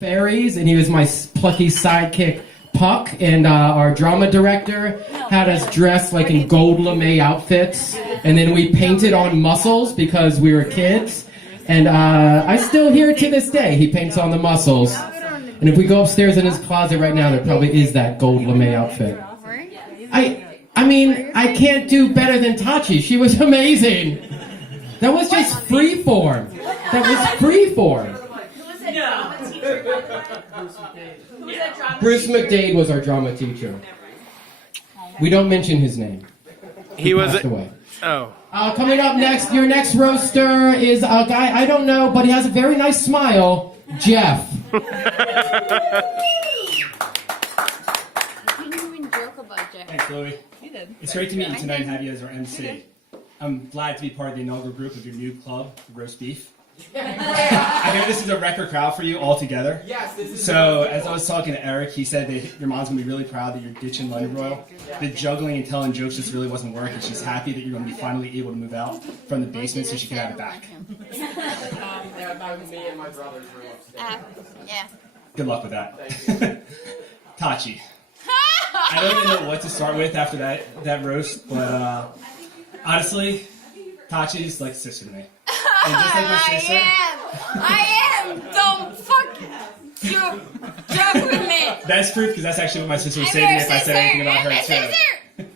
Fairies, and he was my plucky sidekick Puck, and our drama director had us dressed like in gold lame outfits, and then we painted on muscles because we were kids, and I still hear to this day he paints on the muscles, and if we go upstairs in his closet right now there probably is that gold lame outfit. I mean, I can't do better than Tachi. She was amazing. That was just freeform. That was freeform. Bruce McDade was our drama teacher. We don't mention his name. He passed away. Oh. Coming up next, your next roaster is a guy I don't know, but he has a very nice smile, Jeff. You didn't even joke about Jeff. Thanks, Chloe. You did. It's great to meet you tonight and have you as our MC. I'm glad to be part of the inaugural group of your new club, Roast Beef. I know this is a record crowd for you all together. Yes, this is. So, as I was talking to Aric, he said that your mom's going to be really proud that you're ditching London Royal. The juggling and telling jokes just really wasn't working. She's happy that you're going to be finally able to move out from the basement so she can have it back. Yeah, me and my brothers were upstairs. Yeah. Good luck with that. Tachi. I don't even know what to start with after that roast, but honestly, Tachi's like a sister to me. And just like my sister, I am. Don't fuck joke with me. that's proof because that's actually what my sister would say to me if I said anything about her too.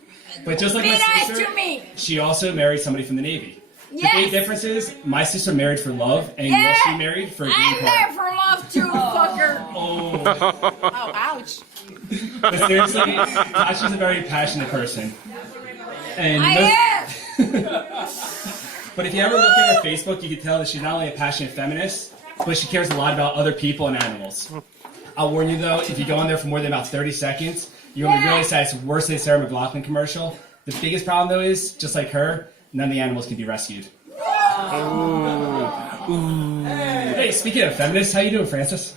But just like Be my nice sister, to me. she also married somebody from the Navy. Yes. The big difference is my sister married for love, and she married for a green I'm there card. for love too, fucker. Oh. Oh, ouch. But seriously, Tachi's a very passionate person. And But if you ever look at her Facebook, you can tell that she's not only a passionate feminist, but she cares a lot about other people and animals. I'll warn you though, if you go on there for more than about 30 seconds, you're going to be really sad. It's worse than a Sarah McLachlan commercial. The biggest problem though is, just like her, none of the animals can be rescued. Ooh. Hey, speaking of feminists, how you doing, Francis?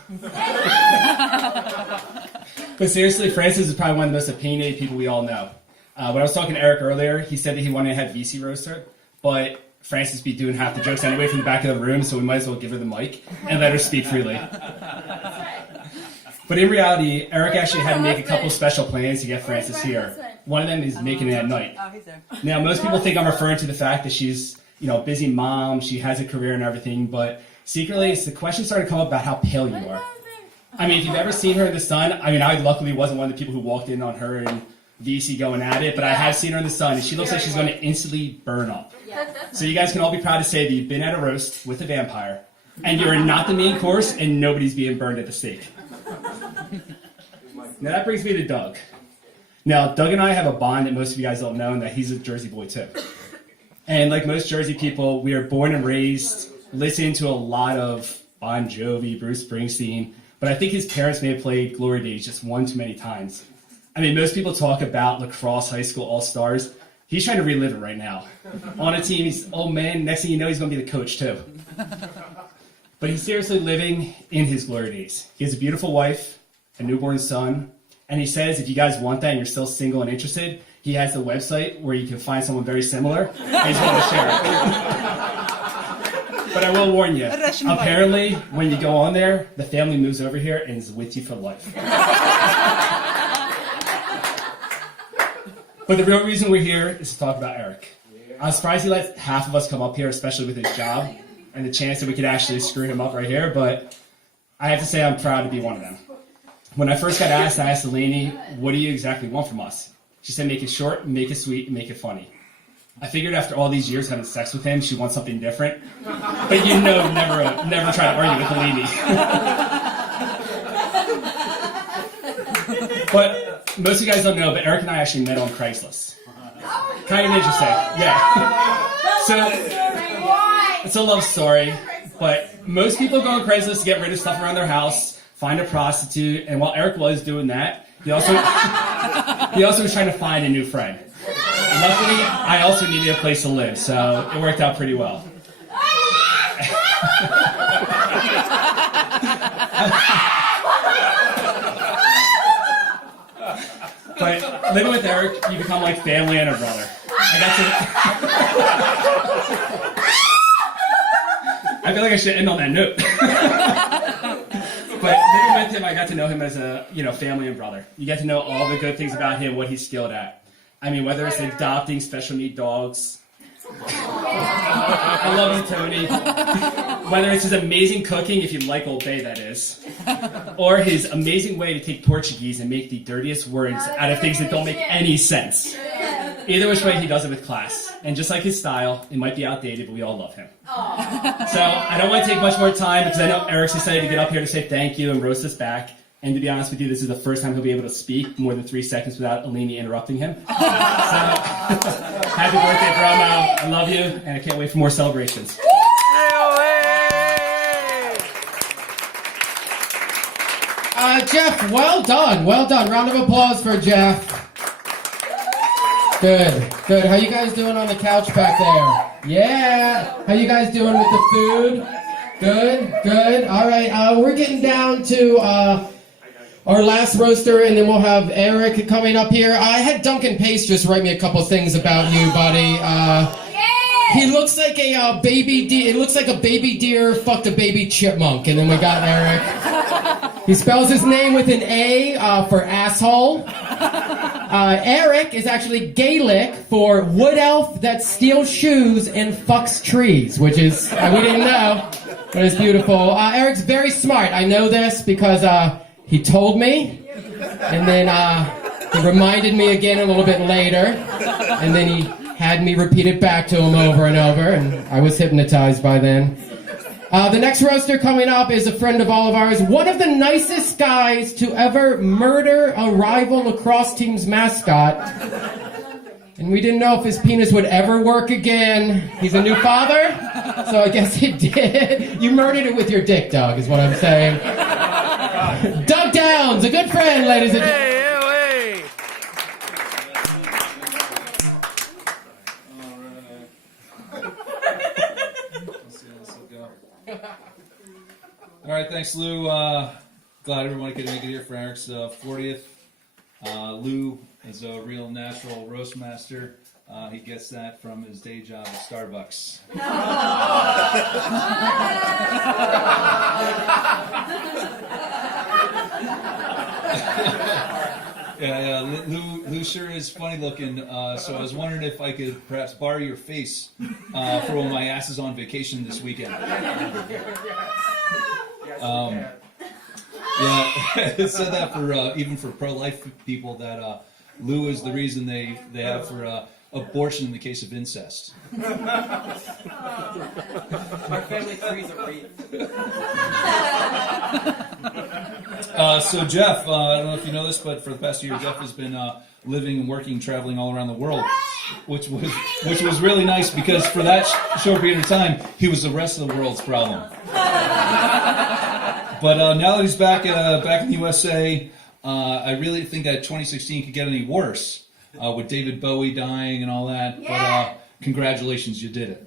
But seriously, Francis is probably one of the most opinionated people we all know. When I was talking to Aric earlier, he said that he wanted to have VC roaster, but Francis be doing half the jokes anyway from the back of the room, so we might as well give her the mic and let her speak freely. But in reality, Aric actually had to make a couple special plans to get Francis here. One of them is making it at night. Now, most people think I'm referring to the fact that she's, a busy mom, she has a career and everything, but secretly, the question started to come up about how pale you are. I mean, if you've ever seen her in the sun, I luckily wasn't one of the people who walked in on her and VC going at it, but I have seen her in the sun, and she looks like she's going to instantly burn up. So you guys can all be proud to say that you've been at a roast with a vampire, and you're not the main course, and nobody's being burned at the stake. Now that brings me to Doug. Now, Doug and I have a bond that most of you guys don't know, and that he's a Jersey boy too. And like most Jersey people, we are born and raised listening to a lot of Bon Jovi, Bruce Springsteen, but I think his parents may have played Glory Days just one too many times. I mean, most people talk about lacrosse high school all-stars. He's trying to relive it right now. On a team, he's, oh man, next thing you know, he's going to be the coach too. But he's seriously living in his glory days. He has a beautiful wife, a newborn son, and he says if you guys want that and you're still single and interested, he has the website where you can find someone very similar, and he's willing to share it. But I will warn you, apparently, when you go on there, the family moves over here and is with you for life. But the real reason we're here is to talk about Aric. I'm surprised he let half of us come up here, especially with his job, and the chance that we could actually screw him up right here, but I have to say I'm proud to be one of them. When I first got asked, I asked Eleni, what do you exactly want from us? She said, make it short, make it sweet, and make it funny. I figured after all these years having sex with him, she wants something different. But never try to argue with Eleni. But most of you guys don't know, but Aric and I actually met on Craigslist. Kind of interesting, yeah. So, it's a love story, but most people go on Craigslist to get rid of stuff around their house, find a prostitute, and while Aric was doing that, he also was trying to find a new friend. Luckily, I also needed a place to live, so it worked out pretty well. But living with Aric, you become like family and a brother. I feel like I should end on that note. But him, I got to know him as a family and brother. You get to know all the good things about him, what he's skilled at. I mean, whether it's adopting special need dogs. I love you, Tony. Whether it's his amazing cooking, if you like Old Bay, that is, or his amazing way to take Portuguese and make the dirtiest words out of things that don't make any sense. Either which way, he does it with class. And just like his style, it might be outdated, but we all love him. So I don't want to take much more time because I know Eric's excited to get up here to say thank you and roast us back. And to be honest with you, this is the first time he'll be able to speak more than 3 seconds without Alini interrupting him. So, happy birthday, Bromo. I love you, and I can't wait for more celebrations. Jeff, well done. Well done. Round of applause for Jeff. Good. Good. How you guys doing on the couch back there? Yeah. How you guys doing with the food? Good. Good. All right. We're getting down to our last roaster, and then we'll have Aric coming up here. I had Duncan Pace just write me a couple things about you, buddy. He looks like a baby deer. It looks like a baby deer fucked a baby chipmunk, and then we got Aric. He spells his name with an A for asshole. Aric is actually Gaelic for wood elf that steals shoes and fucks trees, which is, we didn't know, but it's beautiful. Eric's very smart. I know this because he told me, and then he reminded me again a little bit later, and then he had me repeat it back to him over and over, and I was hypnotized by then. The next roaster coming up is a friend of all of ours, one of the nicest guys to ever murder a rival lacrosse team's mascot. And we didn't know if his penis would ever work again. He's a new father, so I guess it did. You murdered it with your dick, Doug, is what I'm saying. Doug Downs, a good friend, ladies and gentlemen. All right, thanks, Lou. Glad everyone could make it here for Eric's 40th. Lou is a real natural roast master. He gets that from his day job at Starbucks. Yeah, Lou sure is funny looking, so I was wondering if I could perhaps borrow your face for when my ass is on vacation this weekend. Yeah, it said that for even for pro-life people that Lou is the reason they have for abortion in the case of incest. Our family trees are wreath. So Jeff, I don't know if you know this, but for the past year, Jeff has been living and working, traveling all around the world, which was really nice because for that short period of time, he was the rest of the world's problem. But now that he's back in the USA, I really think that 2016 could get any worse with David Bowie dying and all that. Yeah. But congratulations, you did it.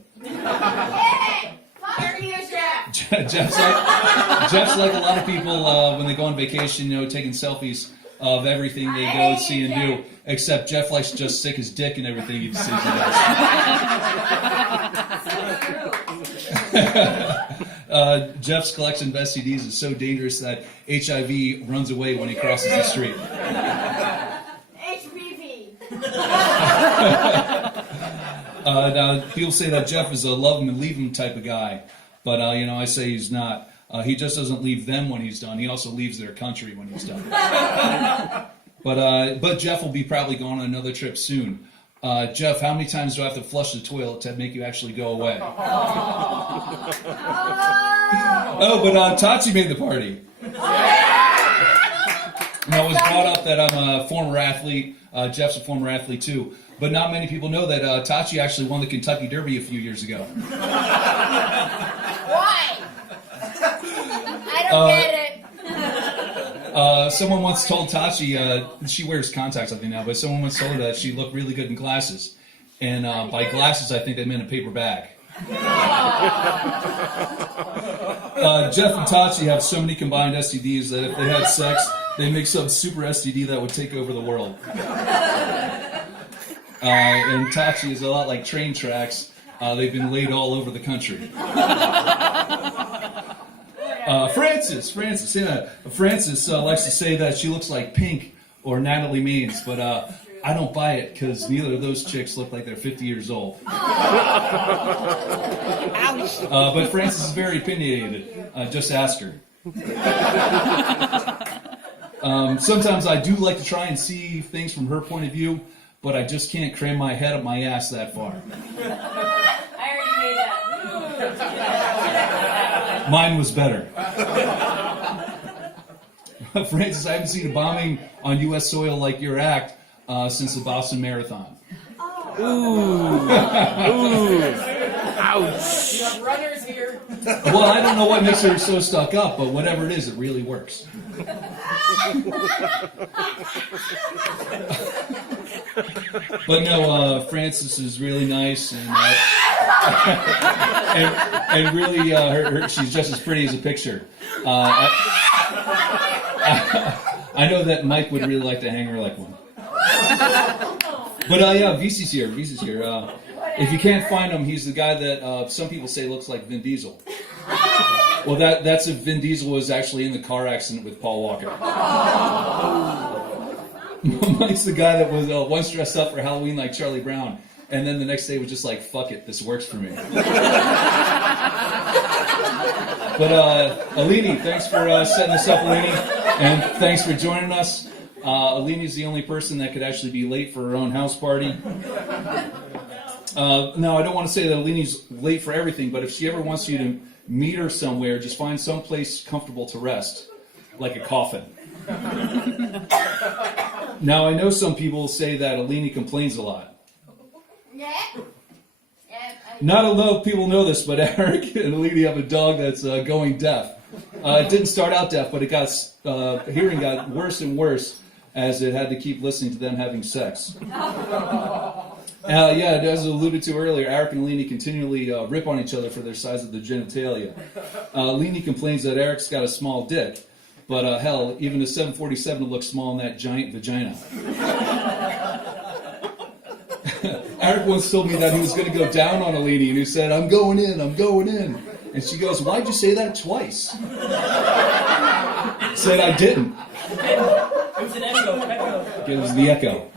Jeff's like a lot of people when they go on vacation, taking selfies of everything they go see and do. Except Jeff likes to just stick his dick in everything he sees and does. Jeff's collection of STDs is so dangerous that HIV runs away when he crosses the street. HPV. Now, people say that Jeff is a love him and leave him type of guy, but I say he's not. He just doesn't leave them when he's done. He also leaves their country when he's done. But Jeff will be probably going on another trip soon. Jeff, how many times do I have to flush the toilet to make you actually go away? Oh, but Tati made the party. And it was brought up that I'm a former athlete. Jeff's a former athlete too. But not many people know that Tachi actually won the Kentucky Derby a few years ago. Why? I don't get it. Someone once told Tachi, she wears contacts I think now, but someone once told her that she looked really good in glasses. And by glasses, I think they meant a paper bag. Jeff and Tachi have so many combined STDs that if they had sex, they make some super STD that would take over the world. And Tachi is a lot like train tracks. They've been laid all over the country. Frances, yeah. Frances likes to say that she looks like Pink or Natalie Means, but I don't buy it because neither of those chicks look like they're 50 years old. But Frances is very opinionated. Just ask her. Sometimes I do like to try and see things from her point of view, but I just can't cram my head up my ass that far. I already made that. Mine was better. Francis, I haven't seen a bombing on U.S. soil like your act since the Boston Marathon. Ouch. You have runners here. Well, I don't know what makes her so stuck up, but whatever it is, it really works. But no, Frances is really nice and and really, she's just as pretty as a picture. I know that Mike would really like to hang her like one. But yeah, VC's here. If you can't find him, he's the guy that some people say looks like Vin Diesel. Well, that's if Vin Diesel was actually in the car accident with Paul Walker. Mike's the guy that was once dressed up for Halloween like Charlie Brown, and then the next day was just like, fuck it, this works for me. But Alini, thanks for setting this up, Alini, and thanks for joining us. Alini's the only person that could actually be late for her own house party. Now, I don't want to say that Alini's late for everything, but if she ever wants you to meet her somewhere, just find some place comfortable to rest, like a coffin. Now, I know some people say that Alini complains a lot. Not a lot of people know this, but Aric and Alini have a dog that's going deaf. It didn't start out deaf, but it got hearing got worse and worse as it had to keep listening to them having sex. Yeah, as alluded to earlier, Aric and Alini continually rip on each other for their size of the genitalia. Alini complains that Aric's got a small dick, but hell, even a 747 looks small in that giant vagina. Aric once told me that he was going to go down on Alini, and he said, I'm going in. And she goes, why'd you say that twice? Said I didn't. It was an echo. It was the echo.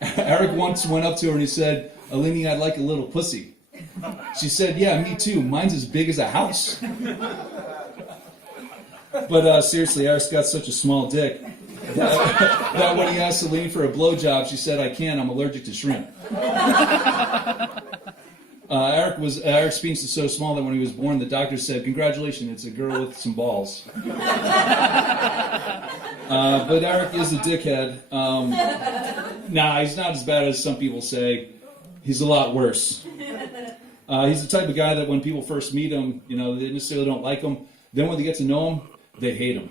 Aric once went up to her and he said, Alini, I'd like a little pussy. She said, yeah, me too. Mine's as big as a house. But seriously, Aric's got such a small dick that when he asked Alini for a blowjob, she said, I can't, I'm allergic to shrimp. Aric's penis is so small that when he was born, the doctor said, congratulations, it's a girl with some balls. But Aric is a dickhead. Nah, he's not as bad as some people say. He's a lot worse. He's the type of guy that when people first meet him, they necessarily don't like him. Then when they get to know him, they hate him.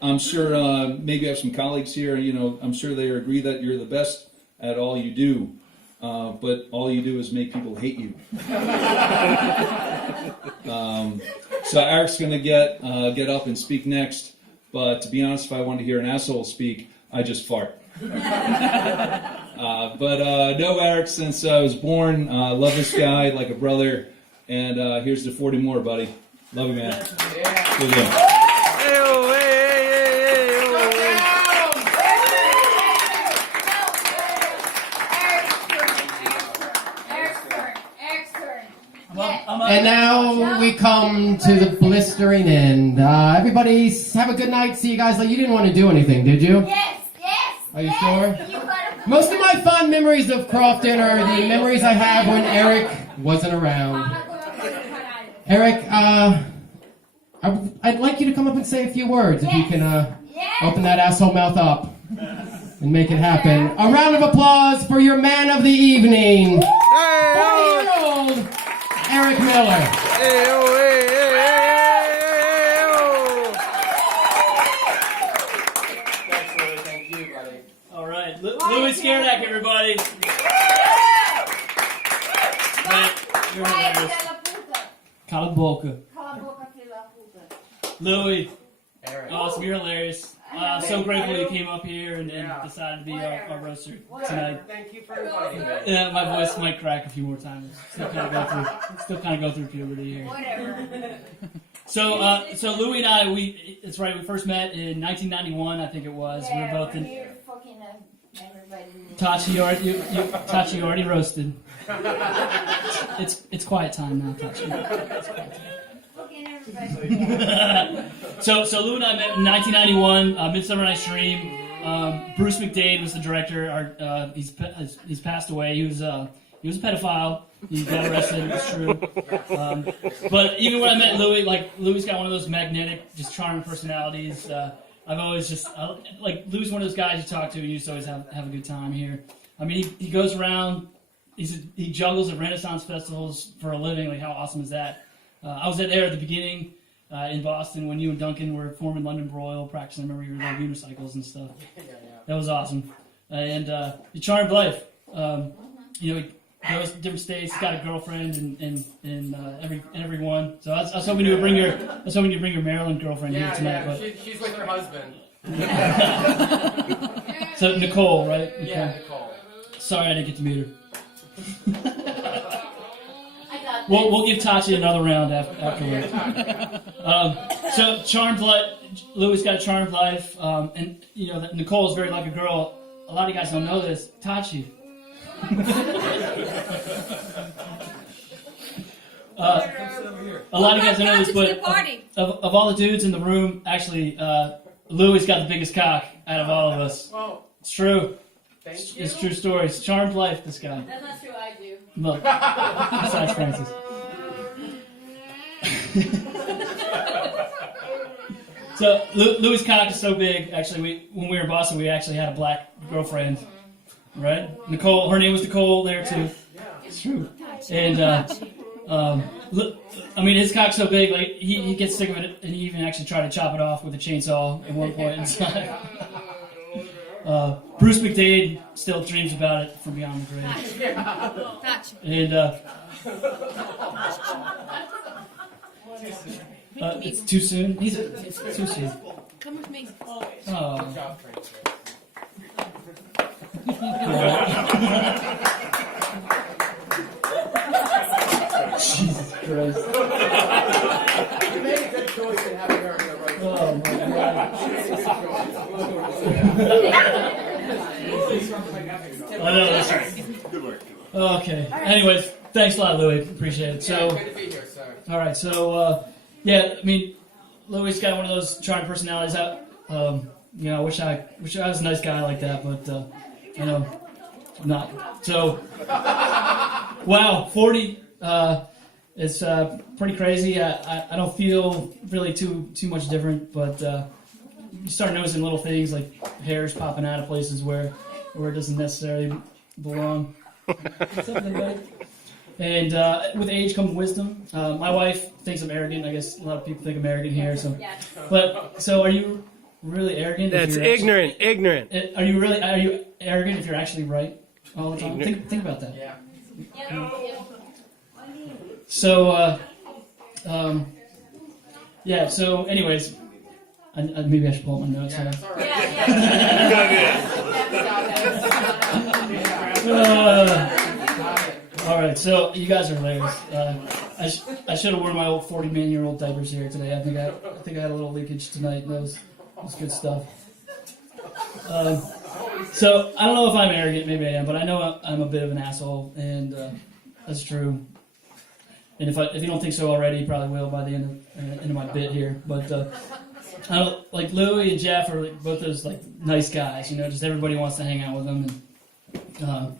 I'm sure maybe I have some colleagues here, I'm sure they agree that you're the best at all you do. But all you do is make people hate you. So Aric's going to get up and speak next. But to be honest, if I wanted to hear an asshole speak, I just fart. But no, Aric, since I was born, love this guy like a brother. And here's to 40 more, buddy. Love you, man. Yeah. Good game. And now we come to the blistering end. Everybody have a good night. See you guys. You didn't want to do anything, did you? Yes. Are you sure? Most of my fond memories of Crofton are the memories I have when Aric wasn't around. Aric, I'd like you to come up and say a few words. If you can open that asshole mouth up and make it happen. A round of applause for your man of the evening, 40-year-old Aric Miller. Thank you, buddy. All right, Louis Scaredack, everybody. Cala a boca. Louis. Aric. Awesome, you're hilarious. So grateful you came up here and decided to be our roaster tonight. Thank you for inviting me. Yeah, my voice might crack a few more times. Still kind of go through puberty here. Whatever. So Louie and I, it's right. We first met in 1991, I think it was. We were both in. Fucking everybody. Tachi, you already roasted. It's quiet time now, Tachi. Fucking everybody. So Lou and I met in 1991, Midsummer Night's Dream. Bruce McDade was the director. He's passed away. He was a pedophile. He got arrested. It's true. But even when I met Louis, Louis's got one of those magnetic, just charming personalities. I've always just Louis is one of those guys you talk to and you just always have a good time here. I mean, he goes around. He juggles at Renaissance festivals for a living. Like, how awesome is that? I was there at the beginning in Boston when you and Duncan were forming London Broil, practicing. I remember you were on unicycles and stuff. That was awesome. And he charmed life. He goes to different states. He's got a girlfriend in everyone. So I was hoping you would bring your Maryland girlfriend here tonight. But she's with her husband. So Nicole, right? Yeah, Nicole. Sorry, I didn't get to meet her. We'll give Tachi another round afterwards. So charmed life. Louis got a charmed life, and Nicole is very like a girl. A lot of you guys don't know this. Tachi. A lot of you guys don't know this, but of all the dudes in the room, actually, Louis got the biggest cock out of all of us. Oh, It's true. thank you. It's true story. It's charmed life, this guy. That's not true, I do. Look, besides Francis. So Louis' cock is so big. Actually, when we were in Boston, we actually had a black girlfriend, right? Nicole. Her name was Nicole there too. It's true. And I mean, his cock's so big, like he gets sick of it, and he even actually tried to chop it off with a chainsaw at one point inside. Bruce McDade still dreams about it from beyond the grave. And it's too soon. It's too soon. Come with me. Oh. Jesus Christ. You made a good choice in having her in the right. Oh my God. I know. Good work. Okay. Anyways, thanks a lot, Louis. Appreciate it. So, Good to be here, sir. all right. So, yeah. I mean, Louis got one of those charming personalities. I wish I was a nice guy like that, but I'm not. So, wow, 40. It's pretty crazy. I don't feel really too much different, but you start noticing little things like hairs popping out of places where it doesn't necessarily belong. Something right. And with age comes wisdom. My wife thinks I'm arrogant. I guess a lot of people think I'm arrogant here. So, so are you really arrogant? That's ignorant. Ignorant. Are you arrogant if you're actually right all the time? Think about that. Yeah. So, yeah. So, anyways, maybe I should pull up my notes. Yeah, Here. that's all right. All right. So you guys are hilarious. I should have worn my old 40-man-year-old diapers here today. I think I had a little leakage tonight. And that was good stuff. So I don't know if I'm arrogant. Maybe I am, but I know I'm a bit of an asshole, and that's true. And if you don't think so already, you probably will by the end of my bit here. But I don't, like Louie and Jeff are both those like nice guys. Just everybody wants to hang out with them. And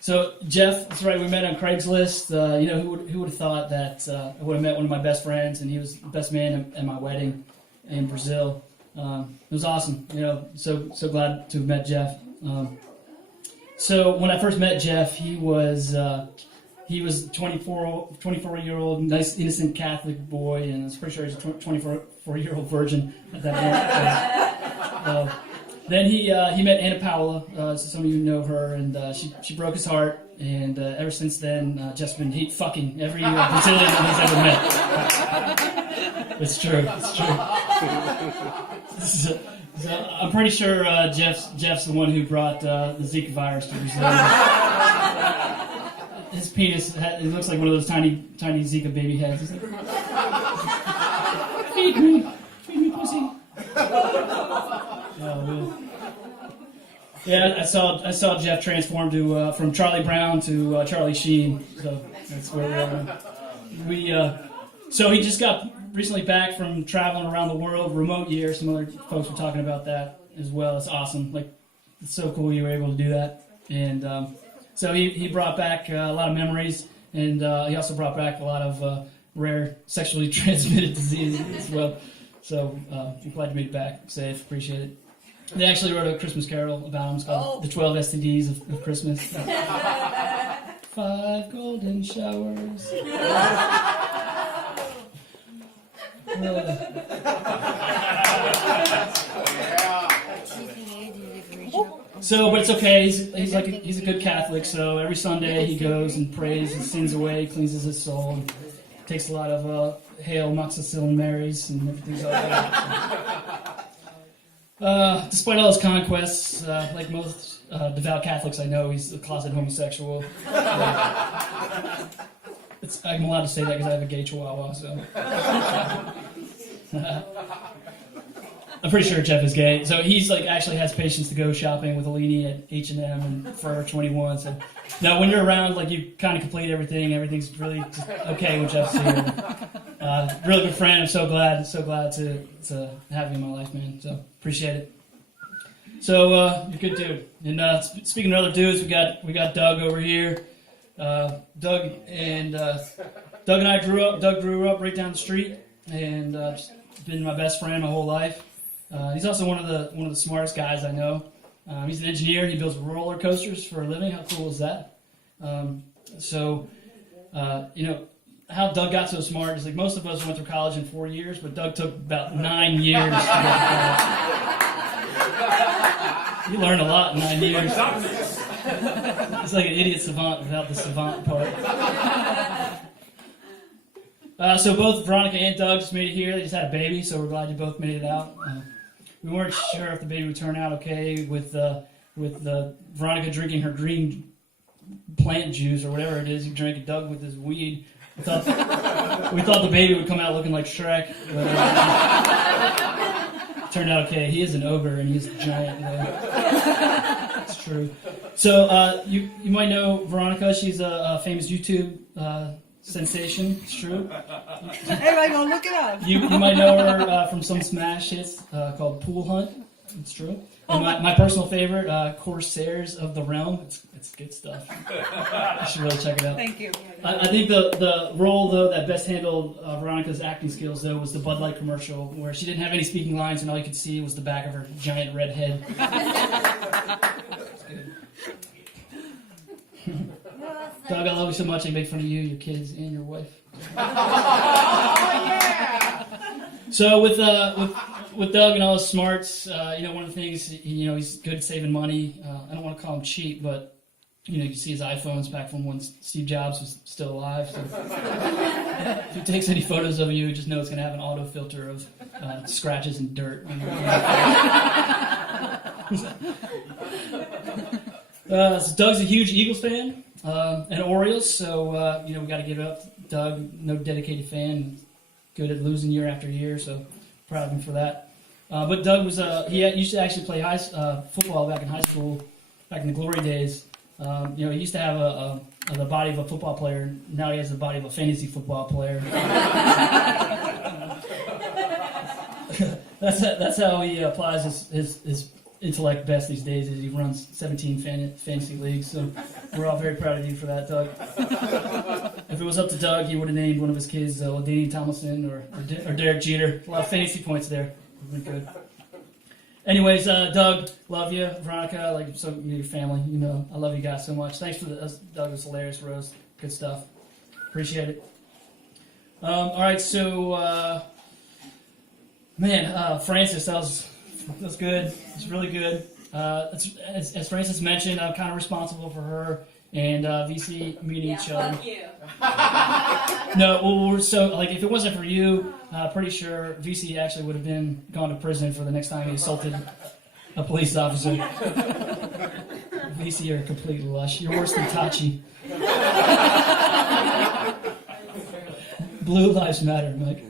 so Jeff, that's right. We met on Craigslist. Who would have thought that I would have met one of my best friends, and he was the best man at my wedding in Brazil. It was awesome. So glad to have met Jeff. So when I first met Jeff, he was 24-year-old, nice, innocent Catholic boy, and I was pretty sure he was a 24-year-old virgin at that point. Then he met Anna Paula, so some of you know her, and she broke his heart, and ever since then, Jeff's been fucking every Brazilian he's ever met. It's true. So I'm pretty sure Jeff's the one who brought the Zika virus to Brazil. His penis, it looks like one of those tiny Zika baby heads. He's like, feed me, pussy. Oh, man. Yeah, I saw Jeff transform to from Charlie Brown to Charlie Sheen. So that's where so he just got recently back from traveling around the world, remote year. Some other folks were talking about that as well. It's awesome. Like, it's so cool you were able to do that. And so he brought back a lot of memories, and he also brought back a lot of rare sexually transmitted diseases as well. So I'm glad you made it back safe. Appreciate it. They actually wrote a Christmas carol about him. It's called The 12 STDs of Christmas. 5 golden showers. So, but it's okay. He's a good Catholic. So every Sunday he goes and prays and sins away, cleanses his soul, and takes a lot of Hail Moxicillin Marys and everything's all right. Despite all his conquests, like most devout Catholics I know, he's a closet homosexual. I'm allowed to say that because I have a gay chihuahua, so. I'm pretty sure Jeff is gay. So he's actually has patience to go shopping with Alini at H&M and Forever 21. So now when you're around, you kind of complete everything. Everything's really just okay when Jeff's here. Really good friend. I'm so glad to have you in my life, man. So appreciate it. So you're a good dude. And speaking of other dudes, we got Doug over here. Doug and I grew up. Doug grew up right down the street, and just been my best friend my whole life. He's also one of the smartest guys I know. He's an engineer. He builds roller coasters for a living. How cool is that? How Doug got so smart is most of us went through college in 4 years, but Doug took about 9 years to get to college. You learned a lot in 9 years. It's like an idiot savant without the savant part. So both Veronica and Doug just made it here. They just had a baby, so we're glad you both made it out. We weren't sure if the baby would turn out okay with Veronica drinking her green plant juice or whatever it is he drank, and Doug with his weed. We thought the baby would come out looking like Shrek. But, turned out okay. He is an ogre and he's giant. It's true. So you might know Veronica. She's a famous YouTube sensation. It's true. Everybody gonna look it up. You might know her from some smash hits called Pool Hunt. It's true. And my personal favorite, Corsairs of the Realm. It's good stuff. You should really check it out. Thank you. I think the role, though, that best handled Veronica's acting skills, though, was the Bud Light commercial, where she didn't have any speaking lines, and all you could see was the back of her giant red head. Doug, I love you so much. I make fun of you, your kids, and your wife. So with Doug and all his smarts, one of the things, he's good at saving money. I don't want to call him cheap, but you see his iPhones back from when Steve Jobs was still alive. So if he takes any photos of you, just know it's going to have an auto filter of scratches and dirt. So Doug's a huge Eagles fan and Orioles, so we got to give it up to Doug. No dedicated fan, good at losing year after year. So proud of him for that. But Doug was he used to actually play football back in high school, back in the glory days. He used to have the body of a football player. Now he has the body of a fantasy football player. That's how he applies his intellect best these days. Is he runs 17 fantasy leagues. So we're all very proud of you for that, Doug. If it was up to Doug, he would have named one of his kids LaDainian Tomlinson or Derek Jeter. A lot of fantasy points there. Would be good. Anyways, Doug, love you. Veronica, your family. I love you guys so much. Thanks for Doug was hilarious roast. Good stuff. Appreciate it. All right, so Frances, that was good. It's really good. As Frances mentioned, I'm kind of responsible for her and VC meeting each other. Fuck you. No, well, so like if it wasn't for you, pretty sure VC actually would have gone to prison for the next time he assaulted a police officer. VC, you're a complete lush. You're worse than Tachi. Blue lives matter, Mike.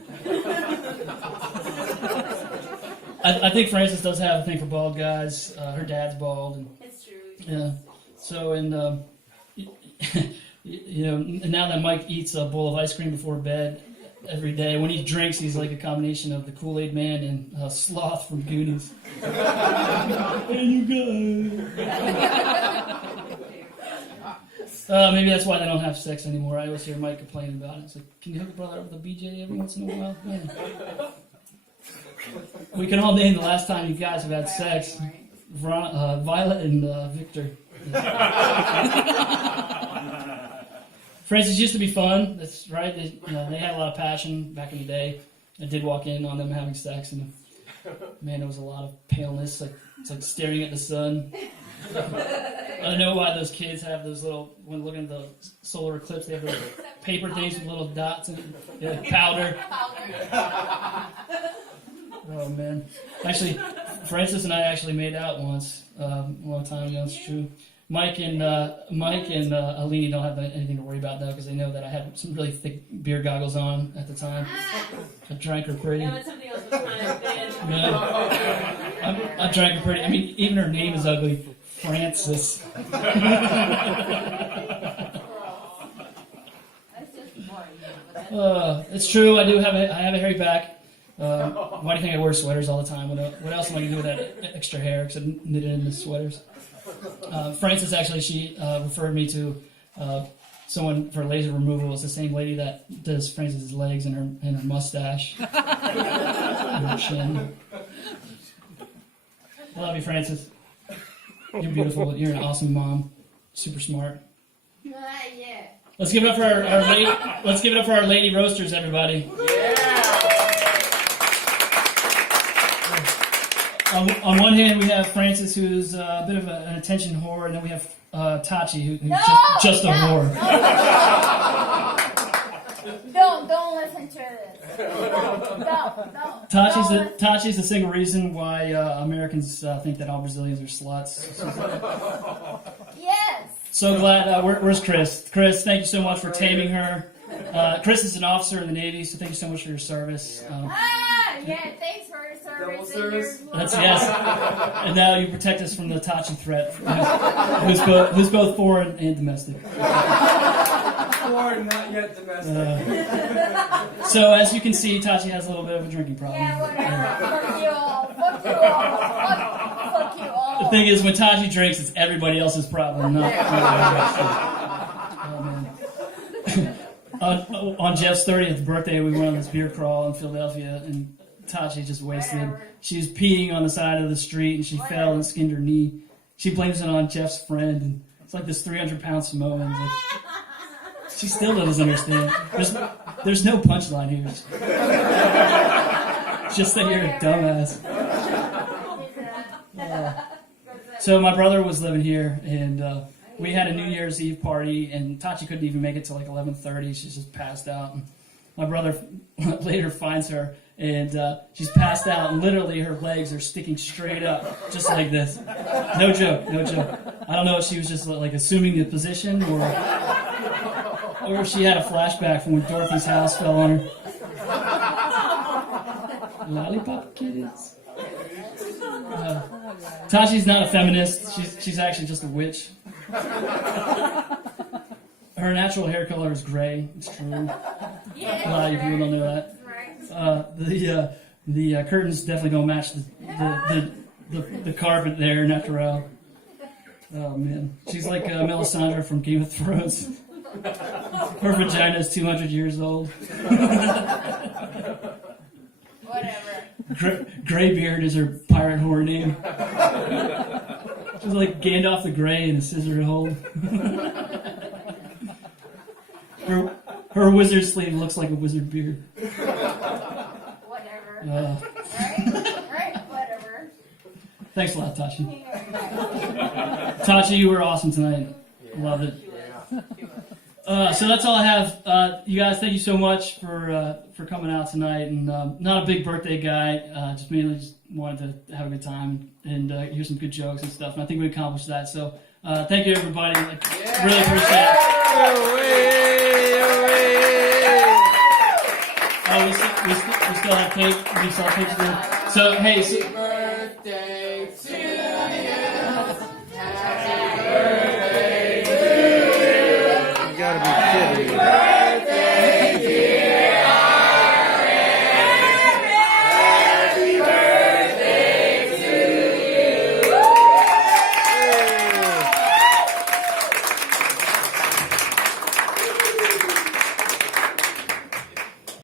I think Frances does have a thing for bald guys. Her dad's bald, and It's true. yeah. So and now that Mike eats a bowl of ice cream before bed every day, when he drinks, he's like a combination of the Kool-Aid Man and Sloth from Goonies. Hey, you guys. Maybe that's why they don't have sex anymore. I always hear Mike complaining about it. It's like, can you hook a brother up with a BJ every once in a while? Man. We can all name the last time you guys have had sex. Violet and Victor. Francis used to be fun. That's right. They had a lot of passion back in the day. I did walk in on them having sex, and man, there was a lot of paleness. It's like staring at the sun. I don't know why those kids have those little, when looking at the solar eclipse, they have those paper things with little dots in it. Yeah, like powder. Oh man. Actually, Francis and I actually made out once, a long time ago. It's true. Mike and Alini don't have anything to worry about now because they know that I had some really thick beer goggles on at the time. I drank her pretty. No, it's something else was kind of bad. Man, I drank her pretty. I mean, even her name is ugly. Francis. It's true. I have a hairy back. Why do you think I wear sweaters all the time? What else am I gonna do with that extra hair? Because I knit it into sweaters. Frances actually, she referred me to someone for laser removal. It's the same lady that does Frances' legs and her mustache and her chin. I love you, Frances. You're beautiful. You're an awesome mom. Super smart. Yeah. Let's give it up for let's give it up for our lady roasters, everybody. On one hand, we have Frances, who's a bit of an attention whore, and then we have Tachi, who's just a whore. Don't listen to this. Don't. Tachi's the single reason why Americans think that all Brazilians are sluts. Yes. So glad. Where's Chris? Chris, thank you so much for taming her. Chris is an officer in the Navy, so thank you so much for your service. Yeah, thanks for your service. Double service. That's yes. And now you protect us from the Tachi threat, who's both foreign and domestic. Foreign, not yet domestic. So as you can see, Tachi has a little bit of a drinking problem. Yeah, whatever. Fuck you all. Fuck you all. The thing is, when Tachi drinks, it's everybody else's problem, not oh, man. On Jeff's 30th birthday, we went on this beer crawl in Philadelphia, and Tachi just wasted. Whatever. She was peeing on the side of the street, and she fell and skinned her knee. She blames it on Jeff's friend, and it's like this 300-pound Samoan. Like, she still doesn't understand. There's no punchline here. Just that you're a dumbass. So my brother was living here, and we had a New Year's Eve party, and Tachi couldn't even make it till like 11:30. She's just passed out. And my brother later finds her, and she's passed out, and literally her legs are sticking straight up, just like this. No joke. I don't know if she was just like assuming the position, or if she had a flashback from when Dorothy's house fell on her. Lollipop kittens. Tachi's not a feminist. She's actually just a witch. Her natural hair color is gray. It's true. A lot of you people don't know that. The curtains definitely don't match the carpet there, natural. Oh man, she's like Melisandre from Game of Thrones. Her vagina is 200 years old. Whatever. Greybeard is her pirate whore name. She's like Gandalf the Grey in a scissor hold. Her wizard sleeve looks like a wizard beard. Whatever. Right? Whatever. Thanks a lot, Tachi. Tachi, you were awesome tonight. Loved it. So that's all I have. You guys, thank you so much for coming out tonight. And not a big birthday guy, just mainly just wanted to have a good time and hear some good jokes and stuff. And I think we accomplished that. So thank you, everybody. I really appreciate it. We still have cake. We still have cake to do. So hey. Birthday to